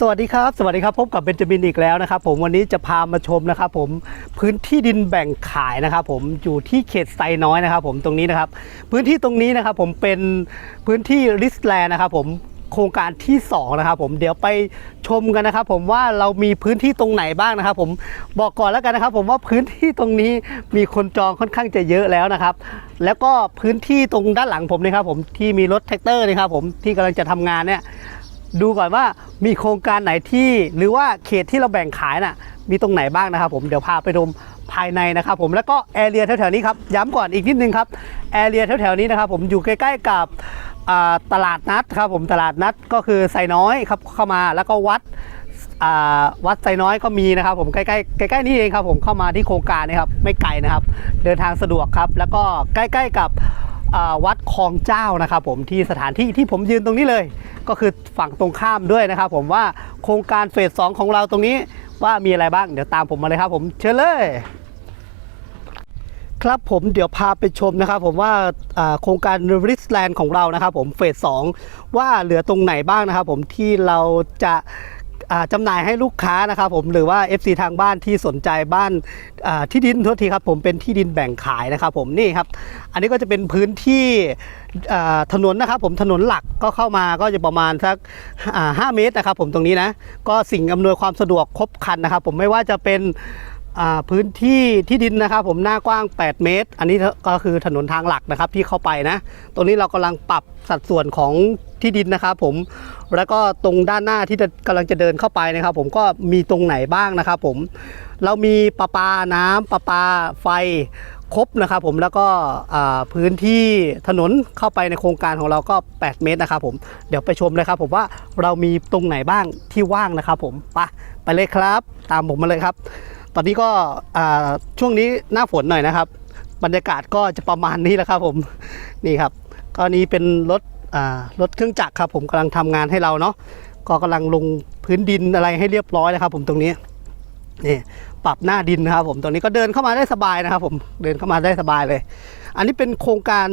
สวัสดีครับ สวัสดีครับ พบกับเบนจามินอีกแล้วนะครับ ผมวันนี้จะพามาชมนะครับ ผมพื้นที่ดินแบ่งขายนะครับ ผมอยู่ที่เขตไซน้อยนะครับ ผมตรงนี้นะครับ พื้นที่ตรงนี้นะครับ ผมเป็นพื้นที่ริสแลนด์นะครับ ผมโครงการที่สองนะครับ ผมเดี๋ยวไปชมกันนะครับ ผมว่าเรามีพื้นที่ตรงไหนบ้างนะครับ ผมบอกก่อนแล้วกันนะครับ ผมว่าพื้นที่ตรงนี้มีคนจองค่อนข้างจะเยอะแล้วนะครับ แล้วก็พื้นที่ตรงด้านหลังผมนะครับ ผมที่มีรถแท็กเตอร์นะครับ ผมที่กำลังจะทำงานเนี่ย ดูก่อนว่ามีโครงการไหนที่หรือว่าเขตที่เราแบ่งขายน่ะมีตรงไหนบ้างนะครับผมเดี๋ยวพาไปชมภายในนะครับผมแล้วก็แอเรียแถวๆนี้ครับย้ำก่อนอีกนิดนึงครับแอเรียแถวๆนี้นะครับผมอยู่ใกล้ๆกับตลาดนัดครับผมตลาดนัดก็คือไซน้อยครับเข้ามาแล้วก็วัดวัดไซน้อยก็มีนะครับผมใกล้ๆใกล้ๆนี่เองครับผมเข้ามาที่โครงการนะครับไม่ไกลนะครับ เดินทางสะดวกครับ แล้วก็ใกล้ ๆกับ วัดคลองเจ้านะครับผมที่สถานที่ที่ผมยืนตรงนี้เลย ก็คือฝั่งตรงข้ามด้วยนะครับผมว่าโครงการเฟสสองของเราตรงนี้ว่ามีอะไรบ้างเดี๋ยวตามผมมาเลยครับผมเชิญเลย ครับผมเดี๋ยวพาไปชมนะครับผมว่าโครงการริสแลนด์ของเรานะครับผมเฟสสองว่าเหลือตรงไหนบ้างนะครับผมที่เราจะ จำหน่ายให้ลูกค้านะครับผมหรือว่า FC ทางบ้านที่สนใจบ้านที่ดินทั่วทีครับผมเป็นที่ดินแบ่งขายนะครับผมนี่ครับ อันนี้ก็จะเป็นพื้นที่ถนนนะครับผมถนนหลักก็เข้ามาก็จะประมาณสักอ่าห้าเมตรนะครับผมตรงนี้นะก็สิ่งอำนวยความสะดวกครบครันนะครับผมไม่ว่าจะเป็น พื้นที่ที่ดินนะครับผมหน้ากว้าง 8 เมตร อันนี้ก็คือถนนทางหลักนะครับที่เข้าไปนะตรงนี้เรากำลังปรับสัดส่วนของที่ดินนะครับผมแล้วก็ตรงด้านหน้าที่จะกำลังจะเดินเข้าไปนะครับ ผมก็มีตรงไหนบ้างนะครับผมเรามีประปาน้ำประปาไฟครบนะครับผมแล้วก็พื้นที่ถนนเข้าไปในโครงการของเราก็ 8 เมตรนะครับผมเดี๋ยวไปชมเลยครับผมว่าเรามีตรงไหนบ้างที่ว่างนะครับผมไปไปเลยครับ ตามผมมาเลยครับ ตอนนี้ก็ช่วงนี้หน้าฝนหน่อยนะครับ บรรยากาศก็จะประมาณนี้แหละครับผมนี่ครับก็นี้เป็นรถรถเครื่องจักรครับ ผมกำลังทำงานให้เราเนาะก็กำลังลงพื้นดินอะไรให้เรียบร้อยแล้วครับ ผมตรงนี้นี่ปรับหน้าดินนะครับ ผมตรงนี้ก็เดินเข้ามาได้สบายนะครับ ผมเดินเข้ามาได้สบายเลย อันนี้เป็นโครงการ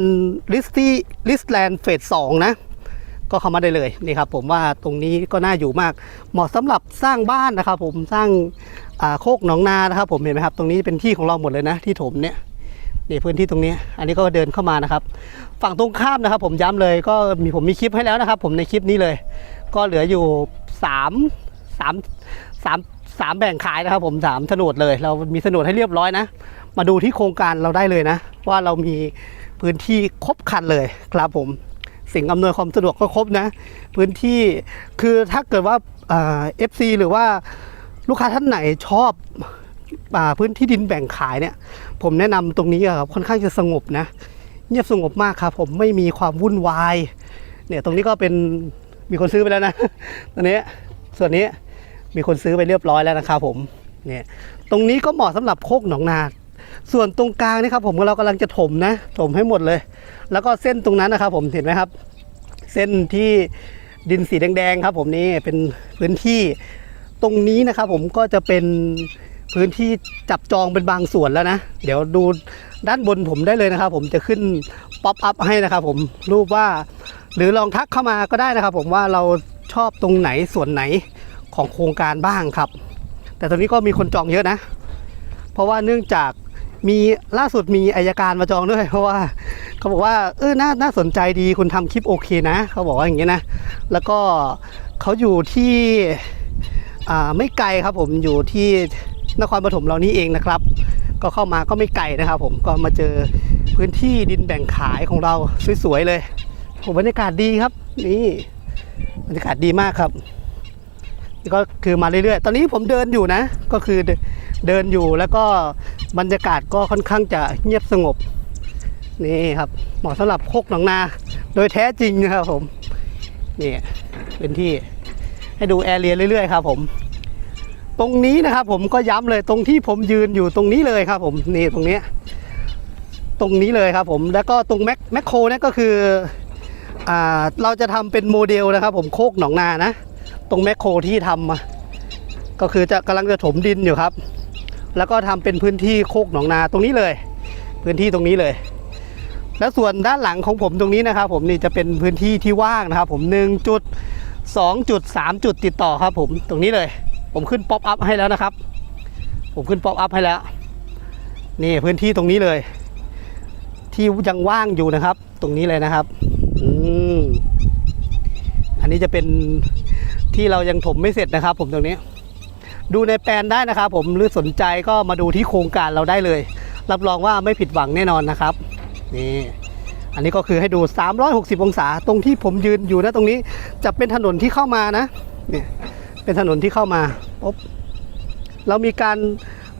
ลิสตี้ลิสแลนด์เฟสสองนะก็เข้ามาได้เลยนี่ครับผมว่าตรงนี้ก็น่าอยู่มาก เหมาะสำหรับสร้างบ้านนะครับ ผมสร้าง โคกหนองนานะครับ ผมเห็นไหมครับตรงนี้เป็นที่ของเราหมดเลยนะที่ถมเนี่ยนี่พื้นที่ตรงนี้ อันนี้ก็เดินเข้ามานะครับ ฝั่งตรงข้ามนะครับ ผมย้ำเลยก็มีผมมีคลิปให้แล้วนะครับ ผมในคลิปนี้เลย ก็เหลืออยู่3 3 3 3แบ่งขายนะครับ ผม3โฉนดเลย เรามีโฉนดให้เรียบร้อยนะ มาดูที่โครงการเราได้เลยนะ ว่าเรามีพื้นที่ครบครันเลยครับผมสิ่งอำนวยความสะดวกก็ครบนะ พื้นที่คือถ้าเกิดว่าเอฟซีหรือว่า ลูกค้าท่านไหนชอบอาพื้นที่ดินแบ่งขายเนี่ย ผมแนะนำตรงนี้ครับค่อนข้างจะสงบนะ เงียบสงบมากครับ ผมไม่มีความวุ่นวายเนี่ยตรงนี้ก็เป็นมีคนซื้อไปแล้วนะตอนนี้ส่วนนี้มีคนซื้อไปเรียบร้อยแล้วนะครับผมเนี่ยตรงนี้ก็เหมาะสำหรับโคกหนองนาส่วนตรงกลางนี่ครับผมเรากำลังจะถมนะ ถมให้หมดเลย แล้วก็เส้นตรงนั้นนะครับ ผมเห็นไหมครับ เส้นที่ดินสีแดงๆครับ ผมนี่เป็นพื้นที่ ตรงนี้นะครับผมก็จะเป็นพื้นที่จับจองเป็นบางส่วนแล้วนะ เดี๋ยวดูด้านบนผมได้เลยนะครับ ผมจะขึ้นป๊อปอัพให้นะครับผมรูปว่าหรือลองทักเข้ามาก็ได้นะครับ ผมว่าเราชอบตรงไหนส่วนไหนของโครงการบ้างครับ แต่ตอนนี้ก็มีคนจองเยอะนะ เพราะว่าเนื่องจากมีล่าสุดมีอายการมาจองด้วย เพราะว่าเขาบอกว่าเออน่าน่าสนใจดีคุณทำคลิปโอเคนะ เขาบอกว่าอย่างนี้นะ แล้วก็เขาอยู่ที่ ไม่ไกลครับผมอยู่ที่นครปฐมเรานี่เองนะครับ ก็เข้ามาก็ไม่ไกลนะครับ ผมก็มาเจอพื้นที่ดินแบ่งขายของเราสวยๆเลยผมบรรยากาศดีครับ นี่บรรยากาศดีมากครับนี่ก็คือมาเรื่อยๆ ตอนนี้ผมเดินอยู่นะ ก็คือเดินเดินอยู่แล้วก็บรรยากาศก็ค่อนข้างจะเงียบสงบนี่ครับเหมาะสำหรับโคกหนองนา โดยแท้จริงนะครับผมนี่เป็นที่ ให้ดูแอเรียเรื่อยๆครับผมตรงนี้นะครับผมก็ย้ำเลยตรงที่ผมยืนอยู่ตรงนี้เลยครับผมนี่ตรงเนี้ยตรงนี้เลยครับผมแล้วก็ตรงแมคแมคโครเนี่ยก็คืออ่าเราจะทำเป็นโมเดลนะครับ ผมโคกหนองนานะ ตรงแมคโครที่ทำมาก็คือจะกำลังจะถมดินอยู่ครับ แล้วก็ทำเป็นพื้นที่โคกหนองนาตรงนี้เลย พื้นที่ตรงนี้เลย แล้วส่วนด้านหลังของผมตรงนี้นะครับ ผมนี่จะเป็นพื้นที่ที่ว่างนะครับ ผมหนึ่งจุด 2จุด3จุดติดต่อครับผมตรงนี้เลย ผมขึ้นป๊อปอัพให้แล้วนะครับ ผมขึ้นป๊อปอัพให้แล้ว นี่พื้นที่ตรงนี้เลย ที่ยังว่างอยู่นะครับ ตรงนี้เลยนะครับอืมอันนี้จะเป็นที่เรายังถมไม่เสร็จนะครับ ผมตรงนี้ ดูในแปลนได้นะครับ ผมหรือสนใจก็มาดูที่โครงการเราได้เลย รับรองว่าไม่ผิดหวังแน่นอนนะครับนี่ อันนี้ก็คือให้ดู 360 องศา ตรงที่ผมยืนอยู่นะตรงนี้จะเป็นถนนที่เข้ามานะเนี่ยเป็นถนนที่เข้ามาปุ๊บเรามีการ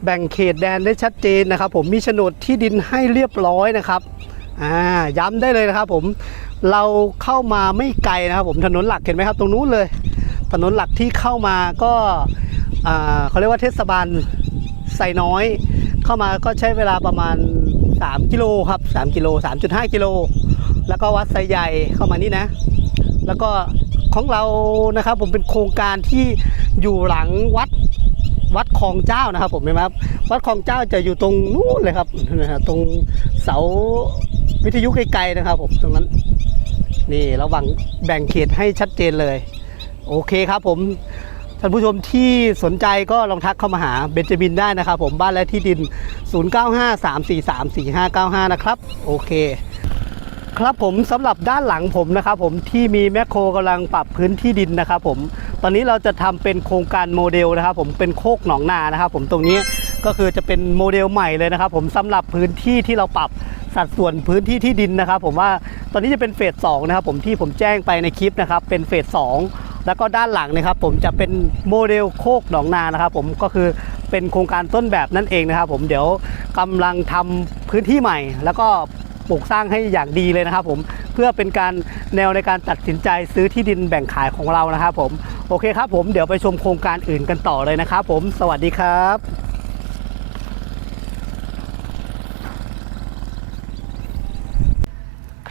แบ่งเขตแดนได้ชัดเจนนะครับ ผมมีโฉนดที่ดินให้เรียบร้อยนะครับอ่าย้ำได้เลยนะครับ ผมเราเข้ามาไม่ไกลนะครับ ผมถนนหลักเห็นไหมครับ ตรงนู้นเลย ถนนหลักที่เข้ามาก็อ่าเขาเรียกว่าเทศบาลไซน้อย เข้ามาก็ใช้เวลาประมาณ 3กิโลครับ3กิโล3.5กิโลแล้วก็วัดไซใหญ่เข้ามานี่นะ แล้วก็ของเรานะครับผมเป็นโครงการที่อยู่หลังวัดวัดคลองเจ้านะครับผมเห็นไหมครับวัดคลองเจ้าจะอยู่ตรงนู้นเลยครับนะฮะตรงเสาวิทยุไกลๆนะครับผมตรงนั้นนี่ระวังแบ่งเขตให้ชัดเจนเลย โอเคครับผม ท่านผู้ชมที่สนใจก็ลองทักเข้ามาหาเบนจามินได้นะครับผมบ้านและที่ดิน 0953434595 นะครับ โอเค ครับผมสำหรับด้านหลังผมนะครับผมที่มีแมคโครกำลังปรับพื้นที่ดินนะครับผมตอนนี้เราจะทำเป็นโครงการโมเดลนะครับผมเป็นโคกหนองนานะครับผมตรงนี้ก็คือจะเป็นโมเดลใหม่เลยนะครับผมสำหรับพื้นที่ที่เราปรับสัดส่วนพื้นที่ที่ดินนะครับ ผมว่าตอนนี้จะเป็นเฟสสองนะครับผมที่ผมแจ้งไปในคลิปนะครับเป็นเฟสสอง แล้วก็ด้านหลังนะครับผมจะเป็นโมเดลโคกหนองนานะครับ ผมก็คือเป็นโครงการต้นแบบนั่นเองนะครับ ผมเดี๋ยวกำลังทำพื้นที่ใหม่ แล้วก็ปลูกสร้างให้อย่างดีเลยนะครับ ผมเพื่อเป็นการแนวในการตัดสินใจซื้อที่ดินแบ่งขายของเรานะครับ ผมโอเคครับ ผมเดี๋ยวไปชมโครงการอื่นกันต่อเลยนะครับ ผมสวัสดีครับ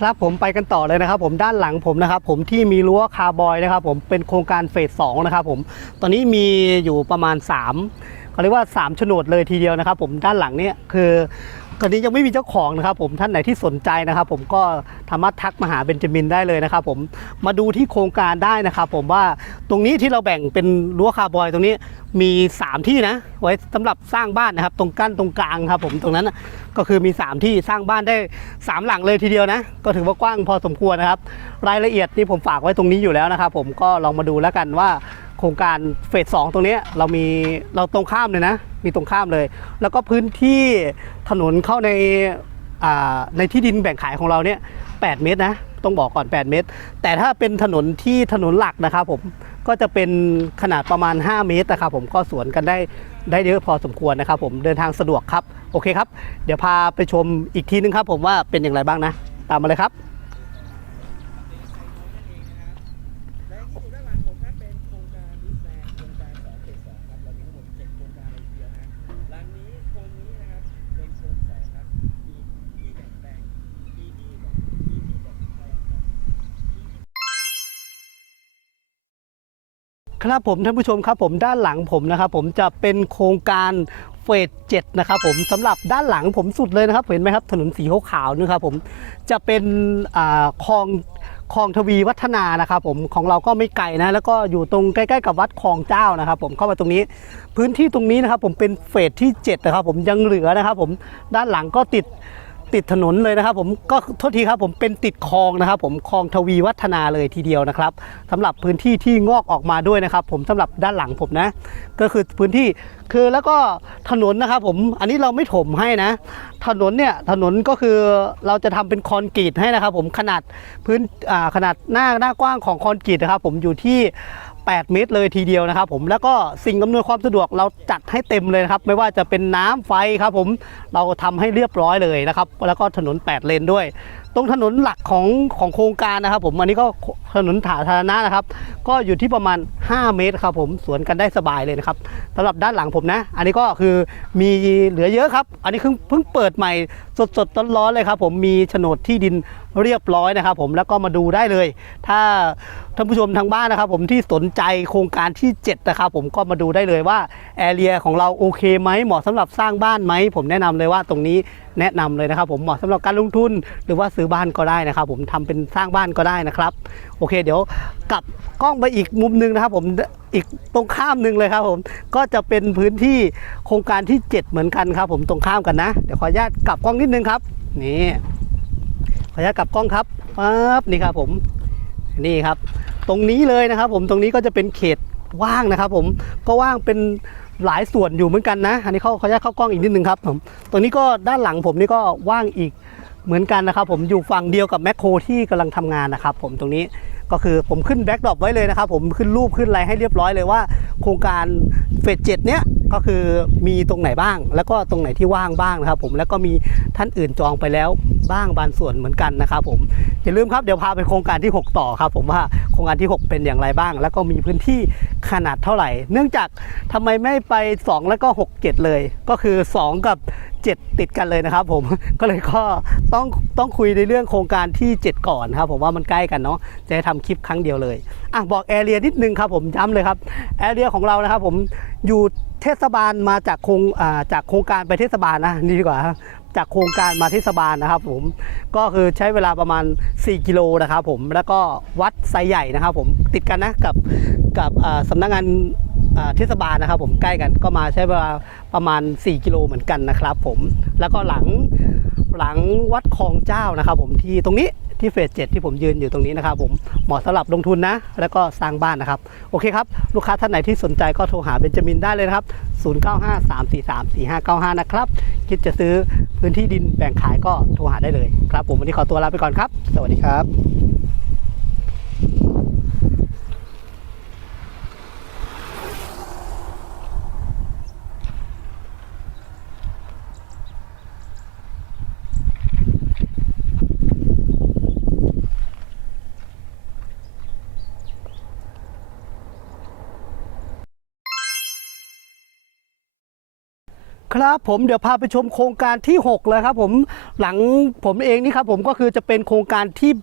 ครับผมไปกันต่อเลยนะครับ ผมด้านหลังผมนะครับ ผมที่มีรั้วคาร์บอยนะครับ ผมเป็นโครงการเฟสสองนะครับผมตอนนี้มีอยู่ประมาณ3เขาเรียกว่า3โฉนดเลยทีเดียวนะครับ ผมด้านหลังเนี่ยคือ ตอนนี้ยังไม่มีเจ้าของนะครับผมท่านไหนที่สนใจนะครับ ผมก็สามารถทักมาหาเบนจามินได้เลยนะครับ ผมมาดูที่โครงการได้นะครับ ผมว่าตรงนี้ที่เราแบ่งเป็นรั้วคาร์บอยตรงนี้มี 3 ที่นะ ไว้สำหรับสร้างบ้านนะครับ ตรงกั้นตรงกลางครับ ผมตรงนั้นก็คือมี 3 ที่สร้างบ้านได้ 3 หลังเลยทีเดียวนะ ก็ถือว่ากว้างพอสมควรนะครับ รายละเอียดนี่ผมฝากไว้ตรงนี้อยู่แล้วนะครับ ผมก็ลองมาดูแล้วกันว่า โครงการเฟสสองตรงนี้เรามีเราตรงข้ามเลยนะ มีตรงข้ามเลย แล้วก็พื้นที่ถนนเข้าในในที่ดินแบ่งขายของเราเนี่ย8เมตรนะต้องบอกก่อน 8 เมตร แต่ถ้าเป็นถนนที่ถนนหลักนะครับผมก็จะเป็นขนาดประมาณ 5 เมตรนะครับผมก็สวนกันได้ได้เยอะพอสมควรนะครับผมเดินทางสะดวกครับ โอเคครับ เดี๋ยวพาไปชมอีกทีนึงครับผมว่าเป็นอย่างไรบ้างนะ ตามมาเลยครับ และที่อยู่ด้านหลังผมครับเป็นโครงการดิสแลนด์โครงการ2เฟส2ครับเรามีทั้งหมด7โครงการเลยทีเดียวนะหลังนี้โครงนี้นะครับเป็นโซน2ครับมีที่แบ่งแปลงมีที่แบ่งมีที่แบ่งแปลงครับมีที่ ครับผมท่านผู้ชมครับผมด้านหลังผมนะครับผมจะเป็นโครงการเฟสเจ็ดนะครับผมสำหรับด้านหลังผมสุดเลยนะครับเห็นไหมครับถนนสีขาวๆนี่ครับผมจะเป็นคลองคลองทวีวัฒนานะครับผมของเราก็ไม่ไกลนะแล้วก็อยู่ตรงใกล้ๆกับวัดคลองเจ้านะครับ ผมเข้ามาตรงนี้ พื้นที่ตรงนี้นะครับผมเป็นเฟสที่7นะครับผมยังเหลือนะครับผมด้านหลังก็ติด ติดถนนเลยนะครับ ผมก็โทษทีครับผมเป็นติดคลองนะครับ ผมคลองทวีวัฒนาเลยทีเดียวนะครับสำหรับพื้นที่ที่งอกออกมาด้วยนะครับ ผมสำหรับด้านหลังผมนะ ก็คือพื้นที่คือแล้วก็ถนนนะครับ ผมอันนี้เราไม่ถมให้นะ ถนนเนี่ยถนนก็คือเราจะทำเป็นคอนกรีตให้นะครับ ผมขนาดพื้นขนาดหน้าหน้ากว้างของคอนกรีตนะครับ ผมอยู่ที่ 8 เมตรเลยทีเดียวนะครับผมแล้วก็สิ่งอำนวยความสะดวกเราจัดให้เต็มเลยนะครับไม่ว่าจะเป็นน้ำไฟครับผมเราทำให้เรียบร้อยเลยนะครับแล้วก็ถนน 8 เลนด้วย ตรงถนนหลักของของโครงการนะครับ ผมอันนี้ก็ถนนสาธารณะนะครับ ก็อยู่ที่ประมาณ 5 เมตรครับผมสวนกันได้สบายเลยนะครับสำหรับด้านหลังผมนะ อันนี้ก็คือมีเหลือเยอะครับ อันนี้เพิ่งเพิ่งเปิดใหม่สดๆร้อนๆเลยครับ ผมมีโฉนดที่ดินเรียบร้อยนะครับ ผมแล้วก็มาดูได้เลย ถ้าท่านผู้ชมทางบ้านนะครับ ผมที่สนใจโครงการที่ 7 นะครับ ผมก็มาดูได้เลยว่าแอเรียของเราโอเคไหมเหมาะสำหรับสร้างบ้านไหมผมแนะนำเลยว่าตรงนี้ แนะนำเลยนะครับผมเหมาะสำหรับการลงทุนหรือว่าซื้อบ้านก็ได้นะครับ ผมทำเป็นสร้างบ้านก็ได้นะครับ โอเค เดี๋ยวกลับกล้องไปอีกมุมหนึงนะครับ ผมอีกตรงข้ามหนึ่งเลยครับผมก็จะเป็นพื้นที่โครงการที่ 7 เหมือนกันครับ ผมตรงข้ามกันนะเดี๋ยวขออนุญาตกลับกล้องนิดนึงครับนี่ขออนุญาตกลับกล้องครับปั๊บนี่ครับผมนี่ครับ ตรงนี้เลยนะครับ ผมตรงนี้ก็จะเป็นเขตว่างนะครับ ผมก็ว่างเป็น หลายส่วนอยู่เหมือนกันนะ อันนี้เขาเขาจะเข้ากล้องอีกนิดนึงครับผมตรงนี้ก็ด้านหลังผมนี่ก็ว่างอีกเหมือนกันนะครับ ผมอยู่ฝั่งเดียวกับแมคโครที่กำลังทำงานนะครับ ผมตรงนี้ ก็คือผมขึ้นแบ็กดรอปไว้เลยนะครับ ผมขึ้นรูปขึ้นอะไรให้เรียบร้อยเลยว่า โครงการเฟสเจ็ดเนี้ยก็คือมีตรงไหนบ้าง แล้วก็ตรงไหนที่ว่างบ้างนะครับ ผมแล้วก็มีท่านอื่นจองไปแล้วบ้างบางส่วนเหมือนกันนะครับ ผมอย่าลืมครับเดี๋ยวพาไปโครงการที่ 6 ต่อครับ ผมว่าโครงการที่ 6 เป็นอย่างไรบ้าง แล้วก็มีพื้นที่ขนาดเท่าไหร่ เนื่องจากทำไมไม่ไป 2 แล้วก็ 6 7 เลย ก็คือ 2 กับ 7 ติดกันเลยนะครับผมก็เลยก็ต้องต้องคุยในเรื่องโครงการที่ 7 ก่อนครับผมว่ามันใกล้กันเนาะจะได้ทำคลิปครั้งเดียวเลยอะบอกแอเรียนิดนึงครับผมย้ำเลยครับแอเรียของเรานะครับผมอยู่เทศบาลมาจากโครงจากโครงการไปเทศบาลนะนี่ดีกว่าจากโครงการมาเทศบาลนะครับผมก็คือใช้เวลาประมาณ 4 กิโลนะครับผมแล้วก็วัดไซใหญ่นะครับผมติดกันนะกับกับอ่าสำนักงาน เทศบาลนะครับ ผมใกล้กันก็มาใช้เวลาประมาณ 4 กิโลเหมือนกันนะครับ ผมแล้วก็หลังหลังวัดคลองเจ้านะครับ ผมที่ตรงนี้ที่เฟสเจ็ดที่ผมยืนอยู่ตรงนี้นะครับ ผมเหมาะสำหรับลงทุนนะ แล้วก็สร้างบ้านนะครับ โอเคครับ ลูกค้าท่านไหนที่สนใจก็โทรหาเบนจามินได้เลยนะครับ 0953434595 นะครับ คิดจะซื้อพื้นที่ดินแบ่งขายก็โทรหาได้เลยครับ ผมวันนี้ขอตัวลาไปก่อนครับ สวัสดีครับ ครับผมเดี๋ยวพาไปชมโครงการที่6เลยครับผมหลังผมเองนี่ครับผมก็คือจะเป็นโครงการที่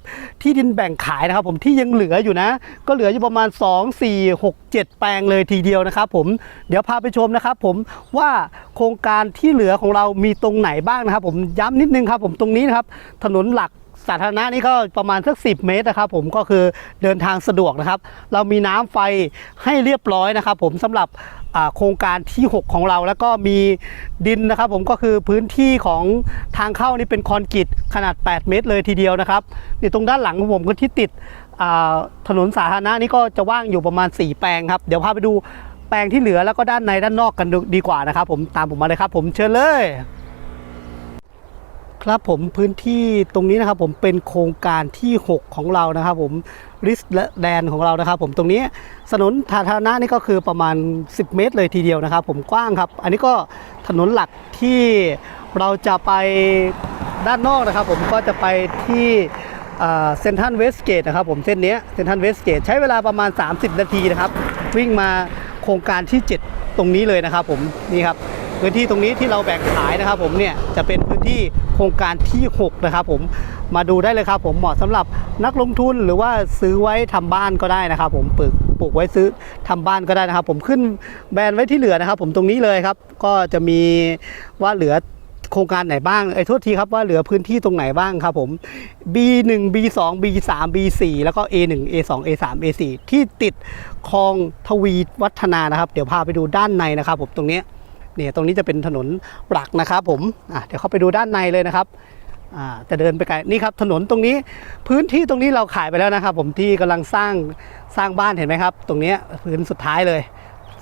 ที่ดินแบ่งขายนะครับ ผมที่ยังเหลืออยู่นะ ก็เหลืออยู่ประมาณ 2 4 6 7 แปลงเลยทีเดียวนะครับผมเดี๋ยวพาไปชมนะครับ ผมว่าโครงการที่เหลือของเรามีตรงไหนบ้างนะครับ ผมย้ำนิดนึงครับ ผมตรงนี้นะครับ ถนนหลักสาธารณะนี่ก็ประมาณสัก 10 เมตรนะครับ ผมก็คือเดินทางสะดวกนะครับ เรามีน้ำไฟให้เรียบร้อยนะครับ ผมสำหรับ โครงการที่ 6 ของเรา แล้วก็มีดินนะครับ ผมก็คือพื้นที่ของทางเข้านี่เป็นคอนกรีตขนาด 8 เมตรเลยทีเดียวนะครับนี่ตรงด้านหลังของผมก็ที่ติดถนนสาธารณะนี่ก็จะว่างอยู่ประมาณ 4 แปลงครับเดี๋ยวพาไปดูแปลงที่เหลือแล้วก็ด้านในด้านนอกกันดูดีกว่านะครับ ผมตามผมมาเลยครับผมเชิญเลยครับผมพื้นที่ตรงนี้นะครับผมเป็นโครงการที่ 6 ของเรานะครับผม ริสแดนของเรานะครับ ผมตรงนี้ถนนสาธารณะนี่ก็คือประมาณ 10 เมตรเลยทีเดียวนะครับ ผมกว้างครับ อันนี้ก็ถนนหลักที่เราจะไปด้านนอกนะครับ ผมก็จะไปที่เซนทันเวสเกตนะครับผมเส้นนี้เซนทันเวสเกตใช้เวลาประมาณ 30 นาทีนะครับ วิ่งมาโครงการที่ 7 ตรงนี้เลยนะครับ ผมนี่ครับพื้นที่ตรงนี้ที่เราแบ่งขายนะครับ ผมเนี่ยจะเป็นพื้นที่โครงการที่ 6 นะครับ ผม มาดูได้เลยครับผมเหมาะสำหรับนักลงทุนหรือว่าซื้อไว้ทำบ้านก็ได้นะครับผมปลูกปลูกไว้ซื้อทำบ้านก็ได้นะครับ ผมขึ้นแบรนด์ไว้ที่เหลือนะครับ ผมตรงนี้เลยครับ ก็จะมีว่าเหลือโครงการไหนบ้างไอ้โทษทีครับว่าเหลือพื้นที่ตรงไหนบ้างครับผม B1 B2 B3 B4 แล้วก็ A1 A2 A3 A4 ที่ติดคลองทวีวัฒนานะครับ เดี๋ยวพาไปดูด้านในนะครับ ผมตรงนี้เนี่ยตรงนี้จะเป็นถนนหลักนะครับ ผมอะเดี๋ยวเข้าไปดูด้านในเลยนะครับ จะเดินไปไกลนี่ครับถนนตรงนี้พื้นที่ตรงนี้เราขายไปแล้วนะครับ ผมที่กำลังสร้างสร้างบ้านเห็นไหมครับ ตรงนี้พื้นสุดท้ายเลย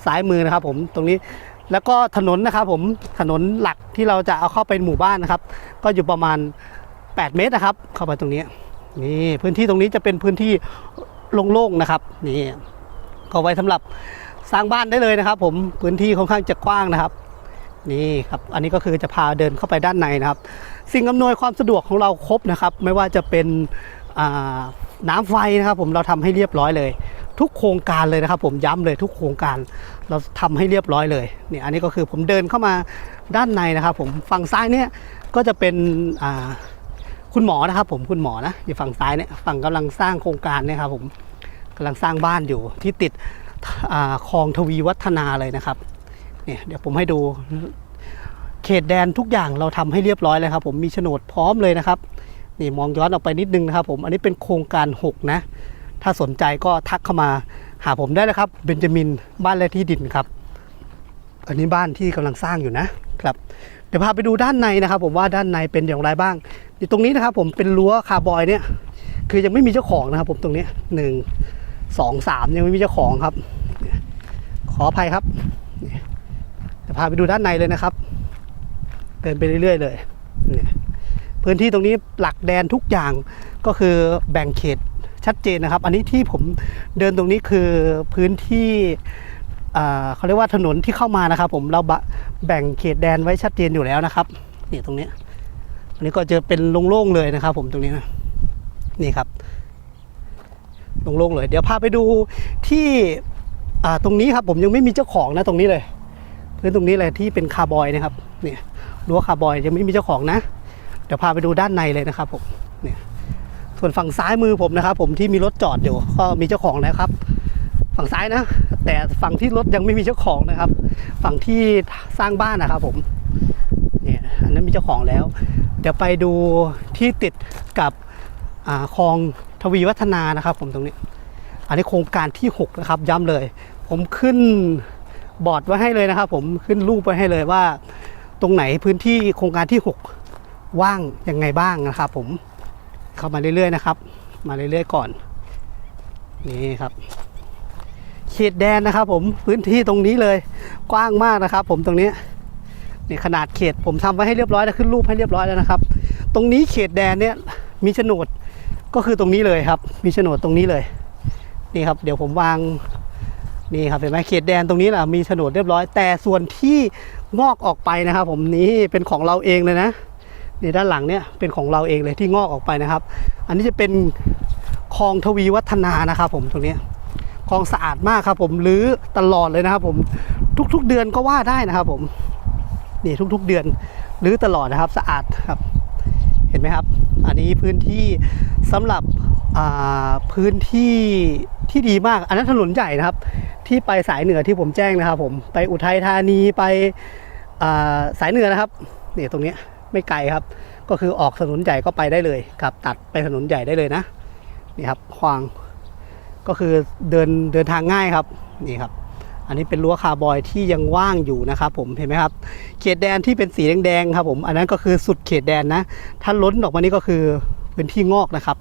ซ้ายมือนะครับ ผมตรงนี้แล้วก็ถนนนะครับผมถนนหลักที่เราจะเอาเข้าไปหมู่บ้านนะครับ ก็อยู่ประมาณ 8 เมตรนะครับ เข้าไปตรงนี้นี่พื้นที่ตรงนี้จะเป็นพื้นที่โล่งๆนะครับนี่ก็ไว้สำหรับสร้างบ้านได้เลยนะครับ ผมพื้นที่ค่อนข้างจะกว้างนะครับ นี่ครับอันนี้ก็คือจะพาเดินเข้าไปด้านในนะครับ สิ่งอำนวยความสะดวกของเราครบนะครับ ไม่ว่าจะเป็นน้ำไฟนะครับ ผมเราทำให้เรียบร้อยเลย ทุกโครงการเลยนะครับ ผมย้ำเลยทุกโครงการเราทำให้เรียบร้อยเลยเนี่ยอันนี้ก็คือผมเดินเข้ามาด้านในนะครับ ผมฝั่งซ้ายเนี่ยก็จะเป็นคุณหมอนะครับ ผมคุณหมอนะอยู่ฝั่งซ้ายเนี่ยฝั่งกำลังสร้างโครงการเนี่ยครับผมกำลังสร้างบ้านอยู่ที่ติดคลองทวีวัฒนาเลยนะครับ เนี่ยเดี๋ยวผมให้ดู เขตแดนทุกอย่างเราทำให้เรียบร้อยเลยครับ ผมมีโฉนดพร้อมเลยนะครับนี่มองย้อนออกไปนิดนึงนะครับ ผมอันนี้เป็นโครงการ 6 นะ ถ้าสนใจก็ทักเข้ามาหาผมได้เลยครับเบนจามินบ้านและที่ดินครับ อันนี้บ้านที่กำลังสร้างอยู่นะครับ เดี๋ยวพาไปดูด้านในนะครับ ผมว่าด้านในเป็นอย่างไรบ้างอยู่ตรงนี้นะครับ ผมเป็นรั้วคาร์บอยเนี่ยคือยังไม่มีเจ้าของนะครับ ผมตรงนี้หนึ่งสองสามยังไม่มีเจ้าของครับ ขออภัยครับ นี่เดี๋ยวพาไปดูด้านในเลยนะครับ เดินไปเรื่อย ๆ เลยนี่พื้นที่ตรงนี้หลักแดนทุกอย่างก็คือแบ่งเขตชัดเจนนะครับ อันนี้ที่ผมเดินตรงนี้คือพื้นที่เขาเรียกว่าถนนที่เข้ามานะครับผมเราบะแบ่งเขตแดนไว้ชัดเจนอยู่แล้วนะครับนี่ตรงนี้อันนี้ก็จะเป็นโล่งๆเลยนะครับ ผมตรงนี้นะนี่ครับโล่งๆเลย เดี๋ยวพาไปดูที่ตรงนี้ครับผมยังไม่มีเจ้าของนะตรงนี้เลย พื้นตรงนี้เลยที่เป็นคาร์บอยนะครับเนี่ยรั้วคาร์บอยยังไม่มีเจ้าของนะ เดี๋ยวพาไปดูด้านในเลยนะครับผมเนี่ยส่วนฝั่งซ้ายมือผมนะครับ ผมที่มีรถจอดอยู่ก็มีเจ้าของแล้วครับ ฝั่งซ้ายนะ แต่ฝั่งที่รถยังไม่มีเจ้าของนะครับ ฝั่งที่สร้างบ้านนะครับผมเนี่ยอันนั้นมีเจ้าของแล้ว เดี๋ยวไปดูที่ติดกับอาคลองทวีวัฒนานะครับ ผมตรงนี้ อันนี้โครงการที่ 6 นะครับ ย้ำเลย ผมขึ้น บอร์ดไว้ให้เลยนะครับ ผมขึ้นรูปไว้ให้เลยว่า ตรงไหนพื้นที่โครงการที่ 6 ว่างยังไงบ้างนะครับผมเข้ามาเรื่อยๆนะครับ มาเรื่อยๆก่อนนี่ครับเขตแดนนะครับ ผมพื้นที่ตรงนี้เลยกว้างมากนะครับ ผมตรงนี้นี่ขนาดเขตผมทำไว้ให้เรียบร้อยแล้วขึ้นรูปให้เรียบร้อยแล้วนะครับ ตรงนี้เขตแดนเนี่ยมีโฉนดก็คือตรงนี้เลยครับ มีโฉนดตรงนี้เลยนี่ครับ เดี๋ยวผมวาง นี่ครับเห็นไหมเขตแดนตรงนี้แหละมีโฉนดเรียบร้อย แต่ส่วนที่งอกออกไปนะครับ ผมนี่เป็นของเราเองเลยนะนี่ด้านหลังเนี่ยเป็นของเราเองเลยที่งอกออกไปนะครับ อันนี้จะเป็นคลองทวีวัฒนานะครับผมตรงนี้คลองสะอาดมากครับ ผมรื้อตลอดเลยนะครับ ผมทุกๆเดือนก็ว่าได้นะครับ ผมนี่ทุกๆเดือนรื้อตลอดนะครับสะอาดครับ เห็นไหมครับ อันนี้พื้นที่สำหรับพื้นที่ที่ดีมาก อันนั้นถนนใหญ่นะครับ ที่ไปสายเหนือที่ผมแจ้งนะครับ ผมไปอุทัยธานีไปาสายเหนือนะครับนี่ตรงนี้ไม่ไกลครับ ก็คือออกถนนใหญ่ก็ไปได้เลยครับ ตัดไปถนนใหญ่ได้เลยนะนี่ครับขวางก็คือเดินเดินทางง่ายครับนี่ครับ อันนี้เป็นรั้วคาร์บอยที่ยังว่างอยู่นะครับผมเห็นไหมครับ เขตแดนที่เป็นสีแดงๆครับ ผมอันนั้นก็คือสุดเขตแดนนะถ้าล้นออกมานี่ก็คือเป็นที่งอกนะครับ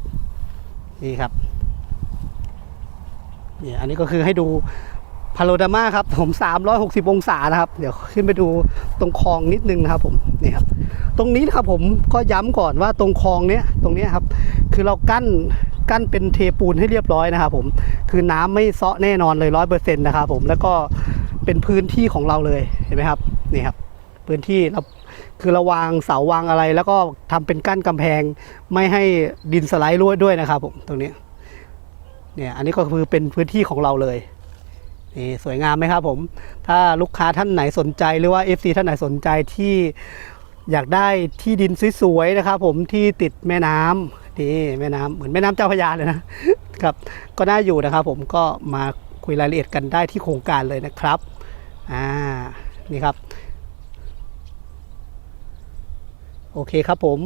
นี่ครับนี่อันนี้ก็คือให้ดู พาโรดามาครับผม 360 องศานะครับ เดี๋ยวขึ้นไปดูตรงคลองนิดนึงนะครับผมนี่ครับตรงนี้นะครับผมก็ย้ำก่อนว่าตรงคลองเนี้ยตรงเนี้ยครับ คือเรากั้นกั้นเป็นเทปูนให้เรียบร้อยนะครับผมคือน้ำไม่เซาะแน่นอนเลยร้อยเปอร์เซ็นต์นะครับผมแล้วก็เป็นพื้นที่ของเราเลยเห็นไหมครับนี่ครับ พื้นที่เราคือเราวางเสาวางอะไร แล้วก็ทำเป็นกั้นกำแพงไม่ให้ดินสไลด์รั่วด้วยนะครับผมตรงนี้เนี่ยอันนี้ก็คือเป็นพื้นที่ของเราเลย นี่สวยงามไหมครับผม ถ้าลูกค้าท่านไหนสนใจหรือว่า FC ท่านไหนสนใจที่อยากได้ที่ดินสวยๆนะครับผมที่ติดแม่น้ำนี่แม่น้ำเหมือนแม่น้ำเจ้าพระยาเลยนะครับ ก็น่าอยู่นะครับผมก็มาคุยรายละเอียดกันได้ที่โครงการเลยนะครับอ่านี่ครับ โอเคครับผม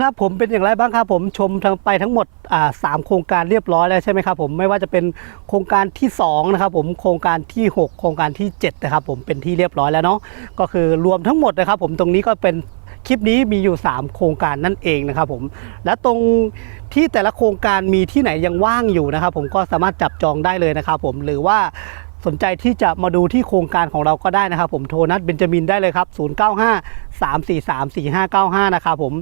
ครับผมเป็นอย่างไรบ้างครับผมชมทั้งไปทั้งหมดอ่าสามโครงการเรียบร้อยแล้วใช่ไหมครับผมไม่ว่าจะเป็นโครงการที่สองนะครับผมโครงการที่หกโครงการที่เจ็ดนะครับผมเป็นที่เรียบร้อยแล้วเนาะก็คือรวมทั้งหมดนะครับ ผมตรงนี้ก็เป็นคลิปนี้มีอยู่ 3 โครงการนั่นเองนะครับผมและตรงที่แต่ละโครงการมีที่ไหนยังว่างอยู่นะครับ ผมก็สามารถจับจองได้เลยนะครับผมหรือว่า สนใจที่จะมาดูที่โครงการของเราก็ได้นะครับ ผมโทรนัดเบนจามินได้เลยครับ 095 343 4595 นะครับผม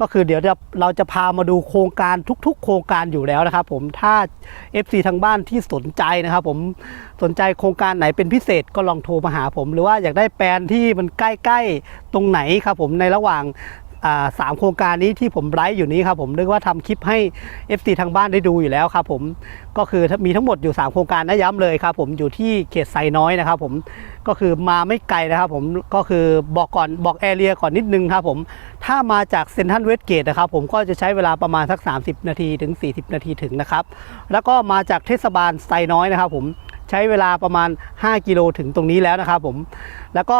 ก็คือเดี๋ยวเราจะพามาดูโครงการทุกๆ โครงการอยู่แล้วนะครับ ผมถ้า FC ทางบ้านที่สนใจนะครับผมสนใจโครงการไหนเป็นพิเศษก็ลองโทรมาหาผม หรือว่าอยากได้แปลนที่มันใกล้ๆตรงไหนครับผมในระหว่าง สามโครงการนี้ที่ผมไลฟ์อยู่นี้ครับผมนึกว่าทำคลิปให้ FC ทางบ้านได้ดูอยู่แล้วครับผมก็คือมีทั้งหมดอยู่ 3 โครงการนะย้ำเลยครับผมอยู่ที่เขตไซน้อยนะครับผมก็คือมาไม่ไกลนะครับผมก็คือบอกก่อนบอกแอเรียก่อนนิดนึงครับผมถ้ามาจากเซนทันเวสเกตนะครับผมก็จะใช้เวลาประมาณสัก 30 นาทีถึง 40 นาทีถึงนะครับแล้วก็มาจากเทศบาลไซน้อยนะครับผม ใช้เวลาประมาณ 5 กิโลถึงตรงนี้แล้วนะครับผมแล้วก็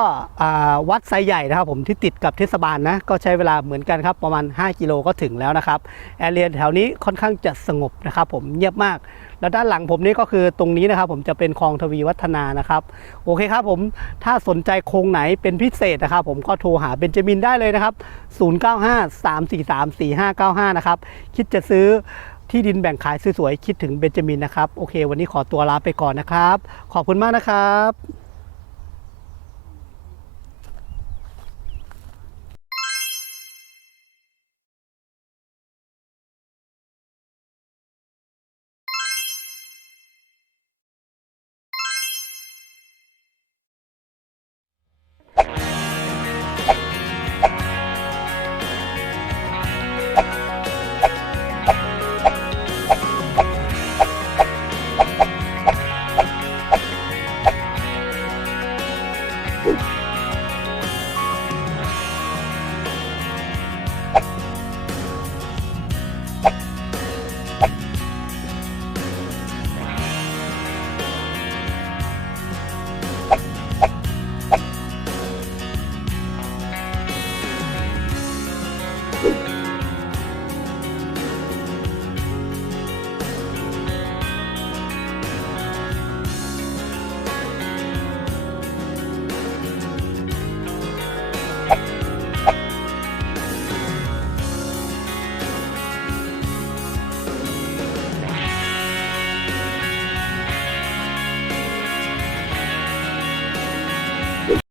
วัดไซใหญ่นะครับผมที่ติดกับเทศบาลนะก็ใช้เวลาเหมือนกันครับประมาณ 5 กิโลก็ถึงแล้วนะครับแอเรียแถวนี้ค่อนข้างจะสงบนะครับผมเงียบมาก แล้วด้านหลังผมนี่ก็คือตรงนี้นะครับ ผมจะเป็นคลองทวีวัฒนานะครับโอเคครับผมถ้าสนใจโครงไหนเป็นพิเศษนะครับผมก็โทรหาเบนจามินได้เลยนะครับ 0953434595 นะครับคิดจะซื้อ ที่ดินแบ่งขายสวยๆคิดถึงเบนจามินนะครับ โอเค วันนี้ขอตัวลาไปก่อนนะครับ ขอบคุณมากนะครับ